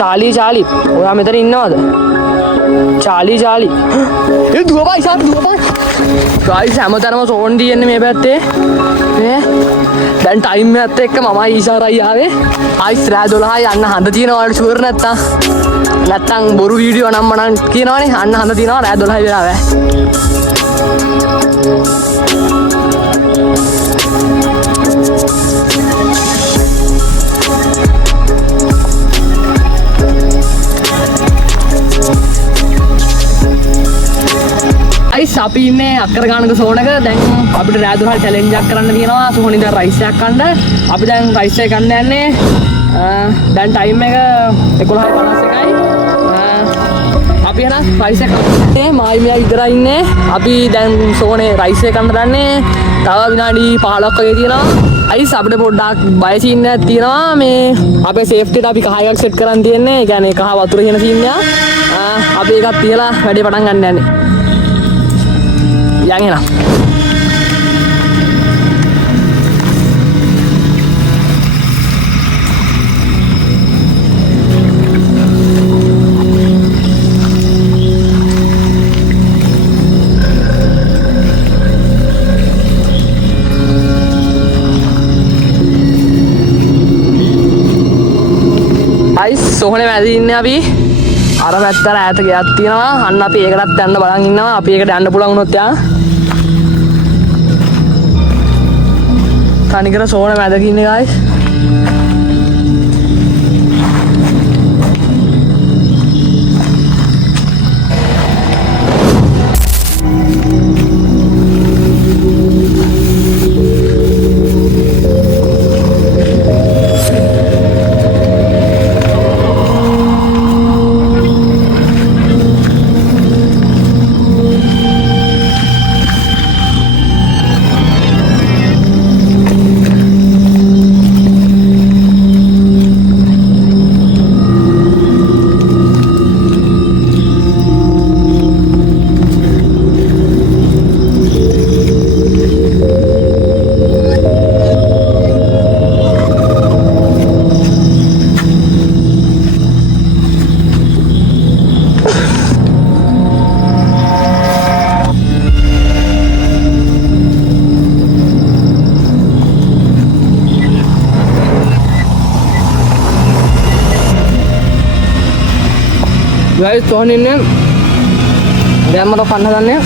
Charlie ඔයා මෙතන ඉන්නවද? චාලි ඒ දුවපයි ගයිස් හැමතැනම සෝන් දියන්නේ මේ පැත්තේ නේ දැන් ටයිම් එකත් එක්ක මමයි ඊසාරයි ආවේ ආයිස් රෑ 12යි අන්න හඳ තියෙනවා වල ෂුවර් නැත්තම් බොරු වීඩියෝ නම් මනම් කියනවනේ අන්න හඳ තියෙනවා රෑ 12 වෙලා ආවේ අපි ඉන්නේ අක්කර ගානක සෝනක දැන් අපිට රෑ 12 චැලෙන්ජ් එකක් කරන්න තියෙනවා සෝනිද රයිස් එකක් කන්න අපි දැන් රයිස් එක කන්න යන්නේ දැන් ටයිම් එක 11:51යි අපි යන රයිස් එක කන්නේ මායි මෙයා විතරයි ඉන්නේ අපි දැන් සෝනේ රයිස් එක කන්න දන්නේ තව විනාඩි 15ක් වගේ තියෙනවා අයිස් අපිට පොඩ්ඩක් බය සීන් එකක් තියෙනවා මේ අපේ සේෆ්ටිට අපි කහ එකක් සෙට් කරන් තියෙන්නේ ඒ කියන්නේ කහ වතුර හින සීන් එක අපි ඒකත් තියලා වැඩේ පටන් ගන්න යන්නේ yang ini lah. Guys, soalnya masih ini abi. අර පැත්තට ඈත ගයක් තියෙනවා අන්න අපි ඒකටත් යන්න බලන් ඉන්නවා අපි ඒකට යන්න පුළුවන් වුණොත් යා තනිකර සෝන මැදක ඉන්නේ guys guys soalnya ini dia mau panasannya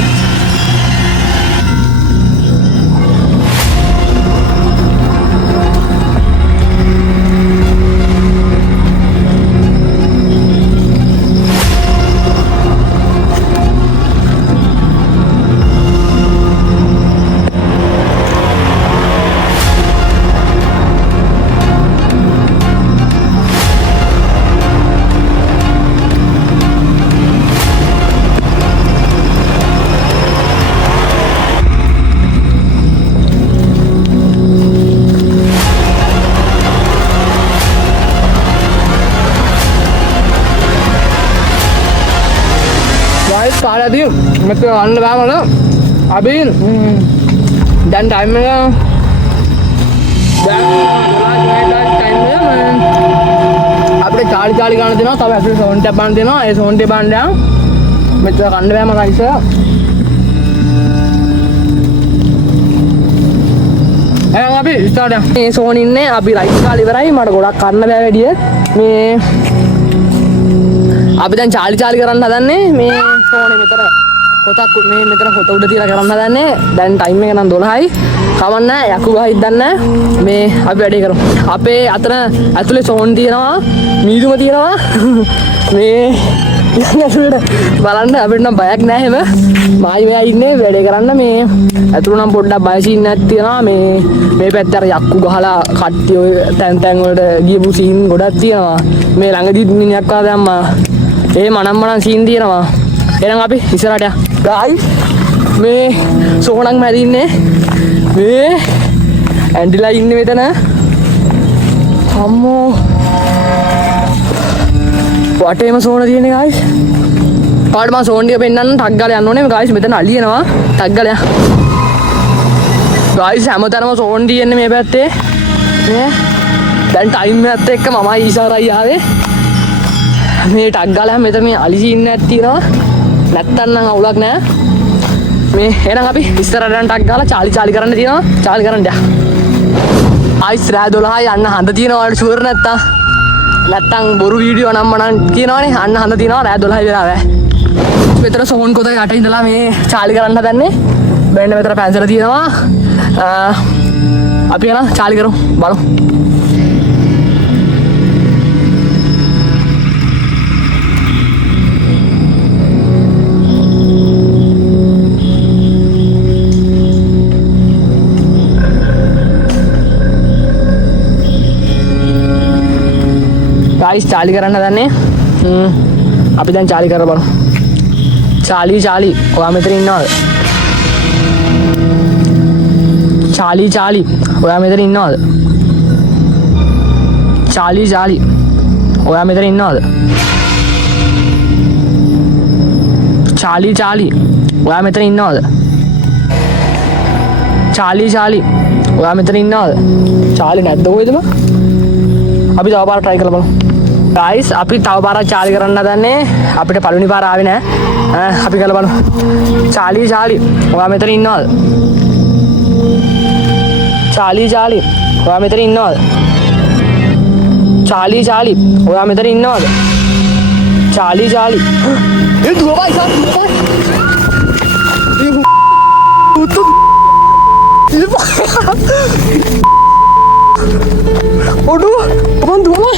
Tadi metu anne bamana abin dan time එක දැන් time එක අපිට චාලි ගන්න දෙනවා තව අපිට සෝන් ටැප් බන්න දෙනවා ඒ සෝන් ටැප් බන්න යන මෙතන කන්න බෑම රයිස් එක අපි ස්ටාර්ට් මේ සෝන් ඉන්නේ අපි රයිස් කාලේ ඉවරයි මට ගොඩක් කන්න බෑ වැඩිය මේ අපි දැන් චාලි කරන්න හදන්නේ මේ සෝනේ මෙතන කොටක් මේ මෙතන කොට උඩ තියලා කරන්න හදන්නේ දැන් ටයිම් එක නම් 12යි කවන්න යකු ගහයි දන්න මේ අපි වැඩේ කරමු අපේ අතන ඇතුලේ සෝන් තියෙනවා මීදුම තියෙනවා මේ ඇතුලේ බලන්න අපිට නම් බයක් නැහැ හැම මායි මෙයා ඉන්නේ වැඩේ කරන්න මේ ඇතුළේ නම් පොඩ්ඩක් බය සීන් එකක් තියෙනවා මේ පැත්තට අර යක්කු ගහලා කට්ටිය ඔය තැන් වලට ගියපු සීන් ගොඩක් තියෙනවා මේ ළඟදී මිනිහක් ආව දැම්මා ඒ මනම් සීන් තියෙනවා එහෙනම් අපි ඉස්සරහට යමු ගයිස් මේ සෝණක් මැද ඉන්නේ මේ ඇන්ඩිලා ඉන්නේ මෙතන අම්මෝ වටේම සෝණ තියෙන්නේ ගයිස් පාඩ මම සෝන් ටික පෙන්නන්න ටක් ගාලා යන්න ඕනේ ගයිස් මෙතන අලියනවා ටක් ගාලා ගයිස් හැමතැනම සෝන් තියෙන්නේ මේ පැත්තේ නේ දැන් ටයිම් එකත් එක්ක මමයි ඊසාරයි ආවේ මේ ටක් ගාලා මෙතන මේ අලිසි ඉන්න ඇත් තියෙනවා. නැත්තම් නම් අවුලක් නෑ. මේ එහෙනම් අපි ඉස්සරහට යන ටක් ගාලා චාලි කරන්න තියෙනවා. චාලි කරන්න යා. ආයිස් රෑ 12යි යන්න හඳ තියෙනවා වල ෂුවර් නැත්තම් බොරු වීඩියෝ නම් මනම් කියනවනේ අන්න හඳ තියෙනවා රෑ 12 වෙලා ඈ. මෙතන සෝන් කොත යට ඉඳලා මේ චාලි කරන්න හදන්නේ. බෙන්න මෙතන පැන්සල තියෙනවා. අපි යනවා චාලි කරමු බලමු. गाइस चाली කරන්න හදන්නේ. අපි දැන් चाली කරලා බලමු. चाली ඔයා මෙතන ඉන්නවද? चाली ඔයා මෙතන ඉන්නවද? चाली ඔයා මෙතන ඉන්නවද? चाली ඔයා මෙතන ඉන්නවද? चाली ඔයා මෙතන ඉන්නවද? चाली නැද්ද කොහෙද බං? අපි තව පාරක් try කරලා බලමු. गाइस අපි තව පාරක් चाली කරන්න හදන්නේ. අපිට පළවෙනි පාර ආවේ නෑ. අපි කරලා බලමු. चाली ඔයා මෙතන ඉන්නවද? चाली ඔයා මෙතන ඉන්නවද? चाली ඔයා මෙතන ඉන්නවද? चाली ඒ දුවයි සම් ඔඩු ඔබන් දුවයි